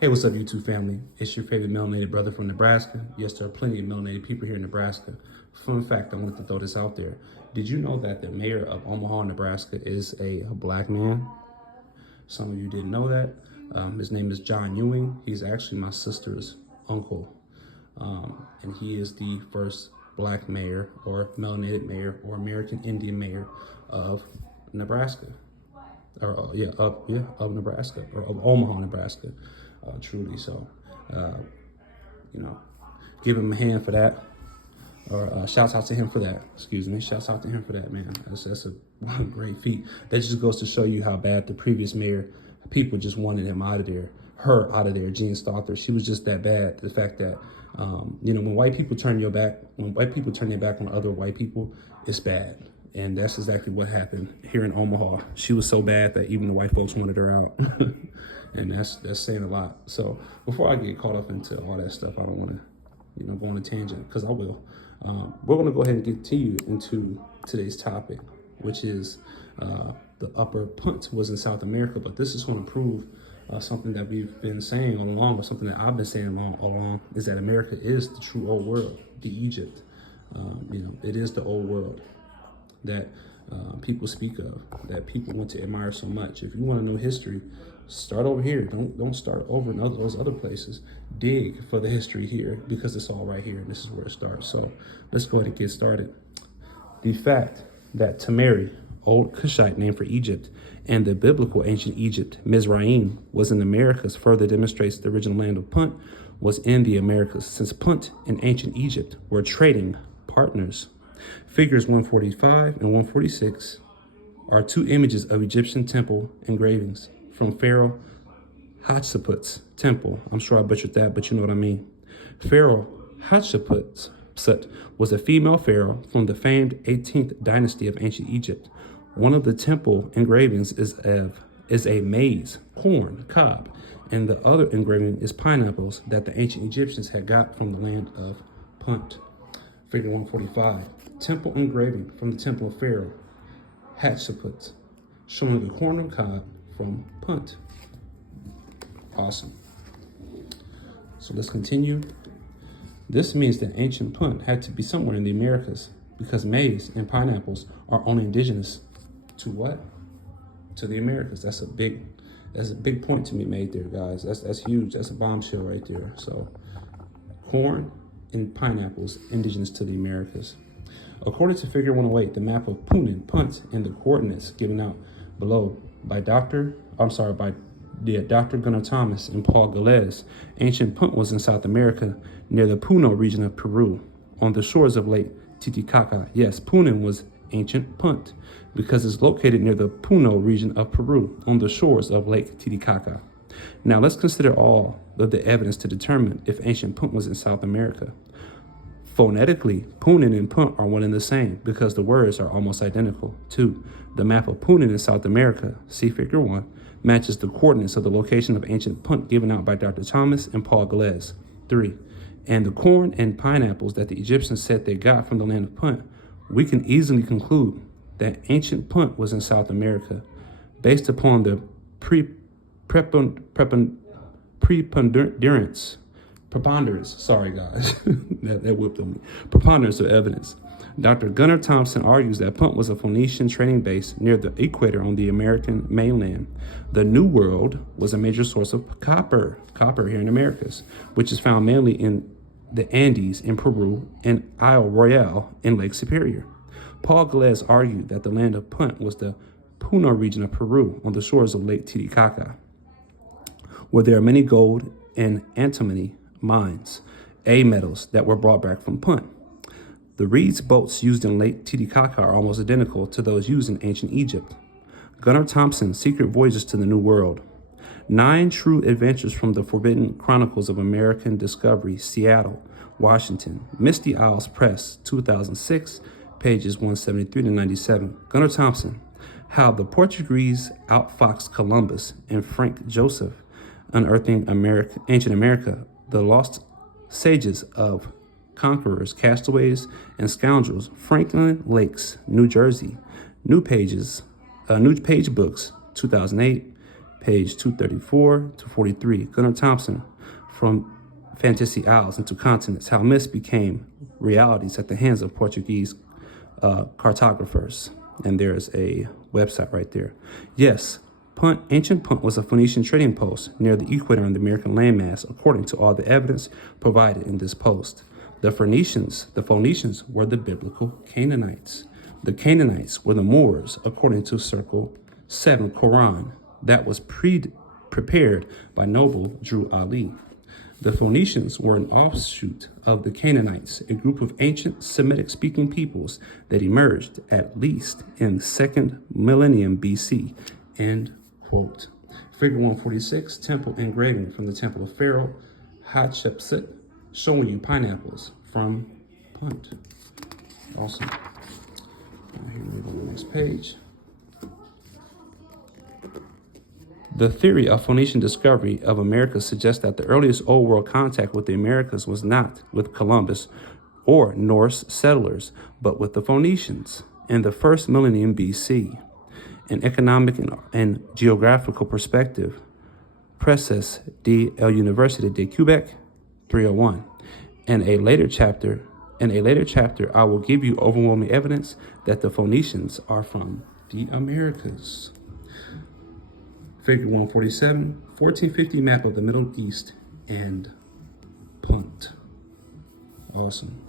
Hey, what's up, YouTube family? It's your favorite melanated brother from Nebraska. Yes, there are plenty of melanated people here in Nebraska. Fun fact, I wanted to throw this out there. Did you know that the mayor of Omaha, Nebraska is a black man? Some of you didn't know that. His name is John Ewing. He's actually my sister's uncle. And he is the first black mayor or melanated mayor or American Indian mayor of Nebraska. Of Nebraska, or of Omaha, Nebraska, truly. So, give him a hand for that, or shouts out to him for that. Excuse me, shouts out to him for that, man. That's a great feat. That just goes to show you how bad the previous mayor, people just wanted him out of there, her out of there. Jean Stalter, she was just that bad. The fact that, when white people turn their back on other white people, it's bad. And that's exactly what happened here in Omaha. She was so bad that even the white folks wanted her out. And that's saying a lot. So before I get caught up into all that stuff, I don't want to, go on a tangent, because I will. We're going to go ahead and continue into today's topic, which is the upper punt was in South America. But this is going to prove something that we've been saying all along, or something that I've been saying all along, is that America is the true old world, the Egypt. It is the old world that people speak of, that people want to admire so much. If you want to know history, start over here. Don't start over in those other places. Dig for the history here, because it's all right here, and this is where it starts. So let's go ahead and get started. The fact that Tamari, old Cushite name for Egypt, and the biblical ancient Egypt, Mizraim, was in the Americas further demonstrates the original land of Punt was in the Americas, since Punt and ancient Egypt were trading partners. Figures 145 and 146 are two images of Egyptian temple engravings from Pharaoh Hatshepsut's temple. I'm sure I butchered that, but you know what I mean. Pharaoh Hatshepsut was a female pharaoh from the famed 18th dynasty of ancient Egypt. One of the temple engravings is a maize, corn, cob, and the other engraving is pineapples that the ancient Egyptians had got from the land of Punt. Figure 145, temple engraving from the temple of Pharaoh Hatshepsut, showing a corn of cob from Punt. Awesome. So let's continue. This means that ancient Punt had to be somewhere in the Americas, because maize and pineapples are only indigenous to what? To the Americas. That's a big point to be made there, guys. That's huge. That's a bombshell right there. So corn and pineapples indigenous to the Americas. According to Figure 108, the map of Punt, and the coordinates given out below by Dr. Gunnar Thomas and Paul Galez, ancient Punt was in South America near the Puno region of Peru, on the shores of Lake Titicaca. Yes, Punan was ancient Punt because it's located near the Puno region of Peru, on the shores of Lake Titicaca. Now let's consider all of the evidence to determine if ancient Punt was in South America. Phonetically, Punan and Punt are one and the same because the words are almost identical. 2. The map of Punan in South America, see Figure 1, matches the coordinates of the location of ancient Punt given out by Dr. Thomas and Paul Galez. 3. And the corn and pineapples that the Egyptians said they got from the land of Punt, we can easily conclude that ancient Punt was in South America based upon the preponderance, sorry guys, that whipped on me, preponderance of evidence. Dr. Gunnar Thompson argues that Punt was a Phoenician trading base near the equator on the American mainland. The New World was a major source of copper here in Americas, which is found mainly in the Andes in Peru and Isle Royale in Lake Superior. Paul Galez argued that the land of Punt was the Puno region of Peru on the shores of Lake Titicaca, where there are many gold and antimony mines, A metals that were brought back from Punt. The reeds boats used in Lake Titicaca are almost identical to those used in ancient Egypt. Gunnar Thompson's Secret Voyages to the New World. 9 True Adventures from the Forbidden Chronicles of American Discovery, Seattle, Washington. Misty Isles Press, 2006, pages 173 to 97. Gunnar Thompson. How the Portuguese outfoxed Columbus and Frank Joseph, unearthing ancient America, the lost sages of conquerors, castaways, and scoundrels. Franklin Lakes, New Jersey. New Page Books, 2008, page 234 to 43. Gunnar Thompson, From Fantasy Isles into Continents, How Myths Became Realities at the Hands of Portuguese Cartographers. And there's a website right there. Yes, ancient Punt was a Phoenician trading post near the equator in the American landmass, according to all the evidence provided in this post. The Phoenicians were the biblical Canaanites. The Canaanites were the Moors, according to Circle 7 Quran, that was prepared by noble Drew Ali. The Phoenicians were an offshoot of the Canaanites, a group of ancient Semitic-speaking peoples that emerged at least in the 2nd millennium BC. End quote. Figure 146, temple engraving from the temple of Pharaoh Hatshepsut, showing you pineapples from Punt. Awesome. Now here we go on the next page. The theory of Phoenician discovery of America suggests that the earliest Old World contact with the Americas was not with Columbus or Norse settlers, but with the Phoenicians in the 1st millennium BC. An economic and geographical perspective, Presses de la Université de Quebec, 301. In a later chapter, I will give you overwhelming evidence that the Phoenicians are from the Americas. Figure 147, 1450 map of the Middle East and Punt. Awesome.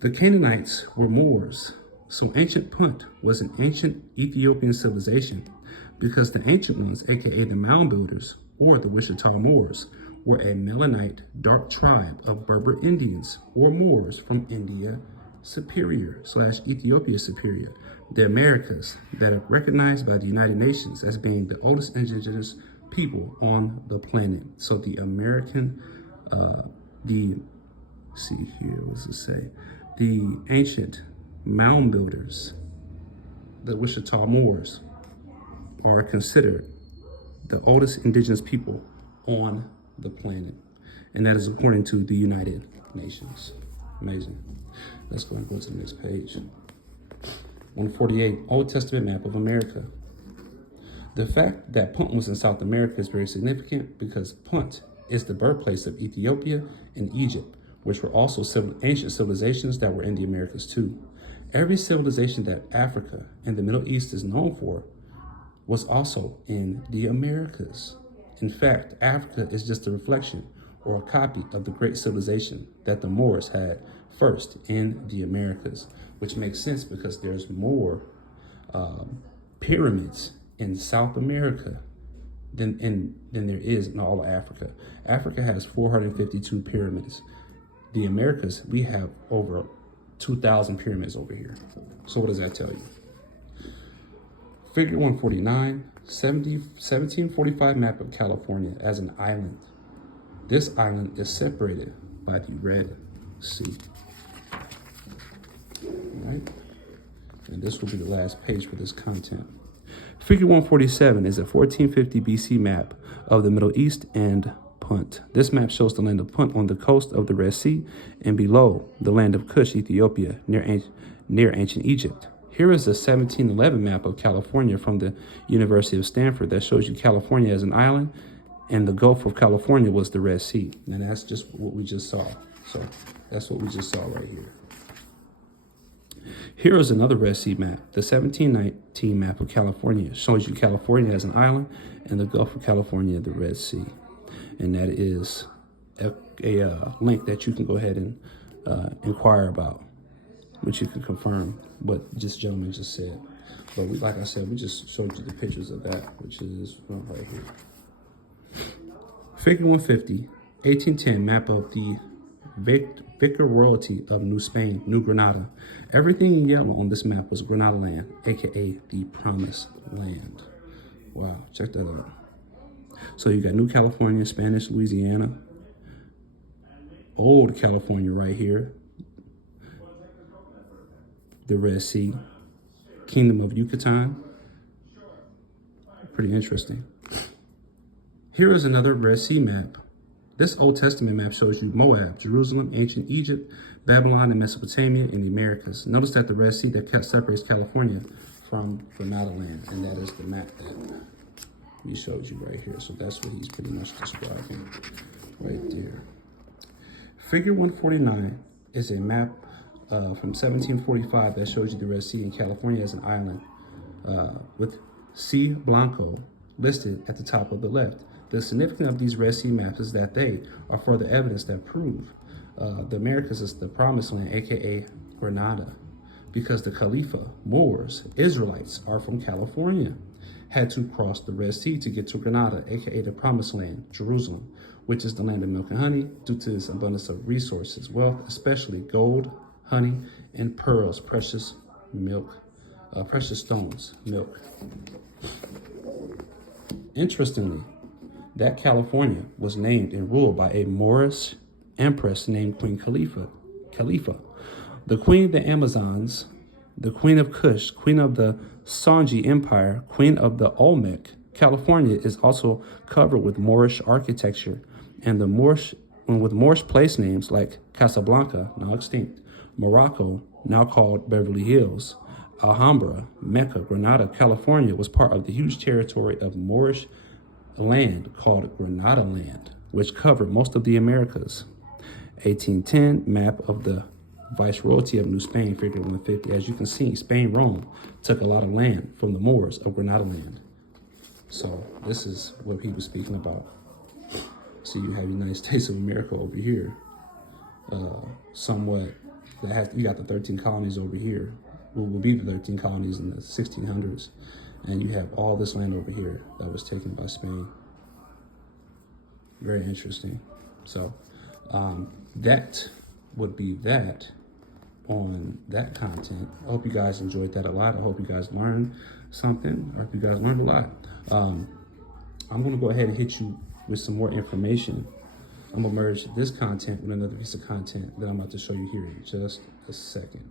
The Canaanites were Moors, so ancient Punt was an ancient Ethiopian civilization because the ancient ones, aka the Mound Builders or the Wichita Moors, were a Melanite dark tribe of Berber Indians or Moors from India Superior / Ethiopia Superior, the Americas, that are recognized by the United Nations as being the oldest indigenous people on the planet. So the American, the ancient mound builders, the Wichita Moors, are considered the oldest indigenous people on the planet. And that is according to the United Nations. Amazing. Let's go and go to the next page. 148, Old Testament map of America. The fact that Punt was in South America is very significant because Punt is the birthplace of Ethiopia and Egypt, which were also ancient civilizations that were in the Americas too. Every civilization that Africa and the Middle East is known for was also in the Americas. In fact, Africa is just a reflection or a copy of the great civilization that the Moors had first in the Americas, which makes sense because there's more pyramids in South America than there is in all of Africa. Africa has 452 pyramids. The Americas, we have over 2,000 pyramids over here. So what does that tell you? Figure 149, 1745 map of California as an island. This island is separated by the Red Sea. All right? And this will be the last page for this content. Figure 147 is a 1450 BC map of the Middle East and Punt. This map shows the land of Punt on the coast of the Red Sea and below the land of Kush, Ethiopia, near ancient Egypt. Here is a 1711 map of California from the University of Stanford that shows you California as an island, and the Gulf of California was the Red Sea. And that's just what we just saw. So that's what we just saw right here. Here is another Red Sea map. The 1719 map of California shows you California as an island and the Gulf of California, the Red Sea. And that is a link that you can go ahead and inquire about, which you can confirm what this gentleman just said. But like I said, we just showed you the pictures of that, which is right here. Figure 150, 1810 map of the Vicar royalty of New Spain, New Granada. Everything in yellow on this map was Granada land, aka the Promised Land. Wow, check that out. So you got New California, Spanish Louisiana, Old California right here, the Red Sea, Kingdom of Yucatan. Pretty interesting. Here is another Red Sea map. This Old Testament map shows you Moab, Jerusalem, ancient Egypt, Babylon, and Mesopotamia in the Americas. Notice that the Red Sea that separates California from Granada land, and that is the map that we showed you right here. So that's what he's pretty much describing right there. Figure 149 is a map from 1745 that shows you the Red Sea in California as an island with C. Blanco listed at the top of the left. The significance of these Red Sea maps is that they are further evidence that prove the Americas is the promised land, aka Granada, because the Khalifa, Moors, Israelites are from California, had to cross the Red Sea to get to Granada, aka the promised land, Jerusalem, which is the land of milk and honey due to its abundance of resources, wealth, especially gold, honey, and pearls, precious stones, milk. Interestingly, that California was named and ruled by a Moorish empress named Queen Khalifa, the queen of the Amazons, the queen of Kush, queen of the Sonji Empire, queen of the Olmec. California is also covered with Moorish architecture and with Moorish place names like Casablanca, now extinct, Morocco, now called Beverly Hills, Alhambra, Mecca, Granada. California was part of the huge territory of Moorish land called Granada land, which covered most of the Americas. 1810 map of the Viceroyalty of New Spain, figure 150. As you can see, Spain, Rome took a lot of land from the Moors of Granada land. So this is what he was speaking about. So you have United States of America over here, somewhat. You got the 13 colonies over here, what will be the 13 colonies in the 1600s. And you have all this land over here that was taken by Spain. Very interesting. So that would be that on that content. I hope you guys enjoyed that a lot. I hope you guys learned something. I hope you guys learned a lot. I'm going to go ahead and hit you with some more information. I'm going to merge this content with another piece of content that I'm about to show you here in just a second.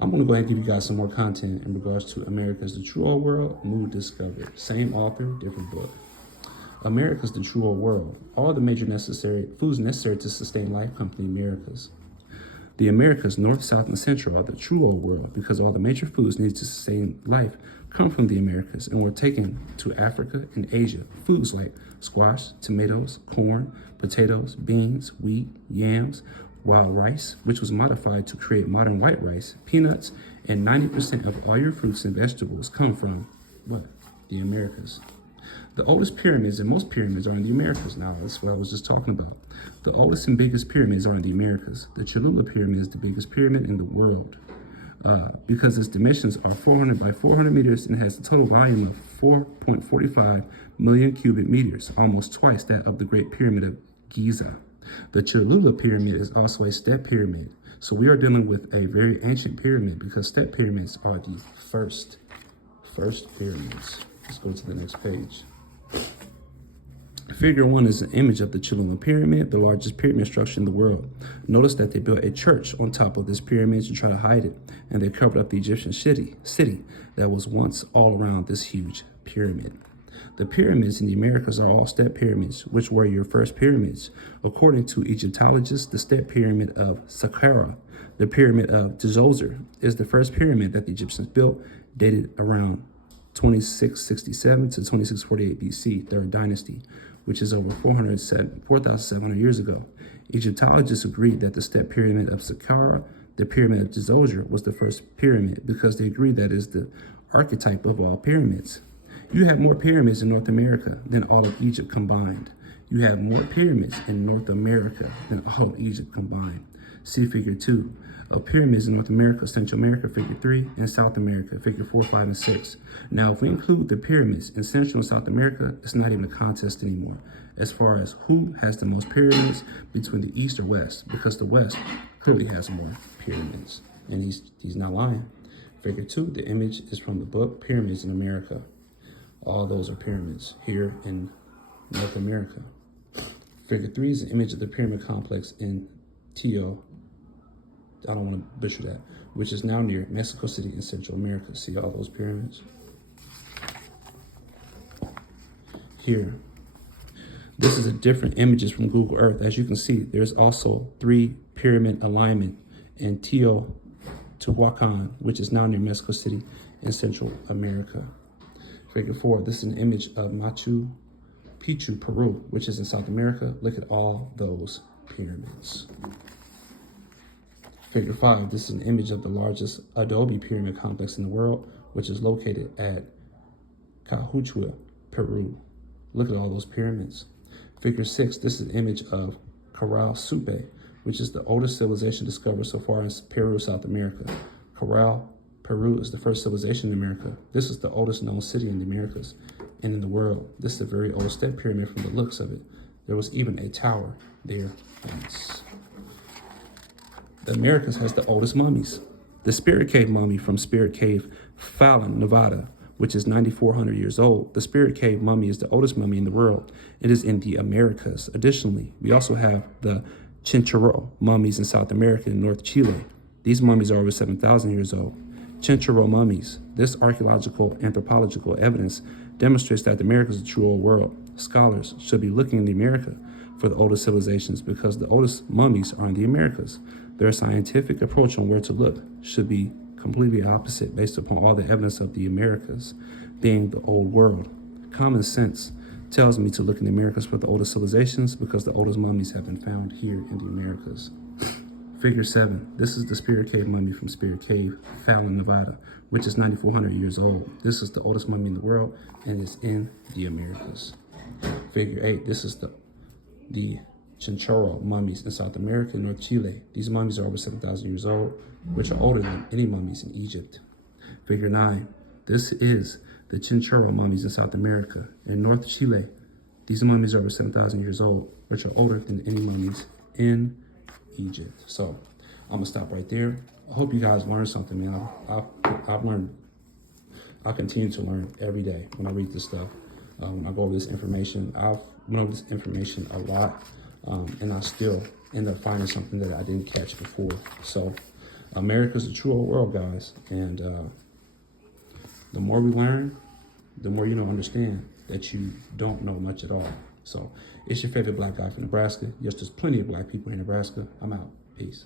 I'm going to go ahead and give you guys some more content in regards to America's The True Old World, Mood Discovered. Same author, different book. America's The True Old World. All the major foods necessary to sustain life come from the Americas. The Americas, North, South, and Central, are the true old world because all the major foods needed to sustain life come from the Americas and were taken to Africa and Asia. Foods like squash, tomatoes, corn, potatoes, beans, wheat, yams, wild rice, which was modified to create modern white rice, peanuts, and 90% of all your fruits and vegetables come from what? The Americas. The oldest pyramids and most pyramids are in the Americas. Now, that's what I was just talking about. The oldest and biggest pyramids are in the Americas. The Cholula Pyramid is the biggest pyramid in the world because its dimensions are 400 by 400 meters and has a total volume of 4.45 million cubic meters, almost twice that of the Great Pyramid of Giza. The Cholula Pyramid is also a step pyramid. So we are dealing with a very ancient pyramid because step pyramids are the first pyramids. Let's go to the next page. Figure 1 is an image of the Cholula Pyramid, the largest pyramid structure in the world. Notice that they built a church on top of this pyramid to try to hide it, and they covered up the Egyptian city that was once all around this huge pyramid. The pyramids in the Americas are all step pyramids, which were your first pyramids. According to Egyptologists, the step pyramid of Saqqara, the pyramid of Djoser, is the first pyramid that the Egyptians built, dated around 2667 to 2648 BC, Third Dynasty, which is over 4,700 years ago. Egyptologists agreed that the step pyramid of Saqqara, the pyramid of Djoser, was the first pyramid because they agree that is the archetype of all pyramids. You have more pyramids in North America than all of Egypt combined. You have more pyramids in North America than all of Egypt combined. See figure 2. Of pyramids in North America, Central America, figure 3, and South America, figure 4, 5, and 6. Now, if we include the pyramids in Central and South America, it's not even a contest anymore as far as who has the most pyramids between the East or West, because the West clearly has more pyramids. And he's not lying. Figure 2, the image is from the book Pyramids in America. All those are pyramids here in North America. Figure 3 is an image of the pyramid complex in I don't want to butcher that, which is now near Mexico City in Central America. See all those pyramids? Here. This is a different images from Google Earth. As you can see, there's also 3 pyramid alignment in Teotihuacan, which is now near Mexico City in Central America. Figure 4, this is an image of Machu Picchu, Peru, which is in South America. Look at all those pyramids. Figure 5, this is an image of the largest adobe pyramid complex in the world, which is located at Cajuchua, Peru. Look at all those pyramids. Figure 6, this is an image of Corral Supe, which is the oldest civilization discovered so far in Peru, South America. Corral, Peru is the first civilization in America. This is the oldest known city in the Americas and in the world. This is a very old step pyramid from the looks of it. There was even a tower there once. The Americas has the oldest mummies. The Spirit Cave mummy from Spirit Cave, Fallon, Nevada, which is 9,400 years old. The Spirit Cave mummy is the oldest mummy in the world. It is in the Americas. Additionally, we also have the Chinchorro mummies in South America and North Chile. These mummies are over 7,000 years old. Chinchorro mummies. This archaeological anthropological evidence demonstrates that the Americas is a true old world. Scholars should be looking in the America for the oldest civilizations because the oldest mummies are in the Americas. Their scientific approach on where to look should be completely opposite based upon all the evidence of the Americas being the old world. Common sense tells me to look in the Americas for the oldest civilizations because the oldest mummies have been found here in the Americas. Figure 7, this is the Spirit Cave mummy from Spirit Cave, Fallon, Nevada, which is 9,400 years old. This is the oldest mummy in the world and is in the Americas. Figure 8, this is the Chinchorro mummies in South America and North Chile. These mummies are over 7,000 years old, which are older than any mummies in Egypt. Figure 9, this is the Chinchorro mummies in South America and North Chile. These mummies are over 7,000 years old, which are older than any mummies in Egypt. So I'm gonna stop right there. I hope you guys learned something, man. I've learned, I continue to learn every day when I read this stuff. When I go over this information, I've went over this information a lot, and I still end up finding something that I didn't catch before. So America's a true old world, guys, and the more we learn, the more you understand that you don't know much at all. So it's your favorite black guy from Nebraska. Yes, there's plenty of black people in Nebraska. I'm out. Peace.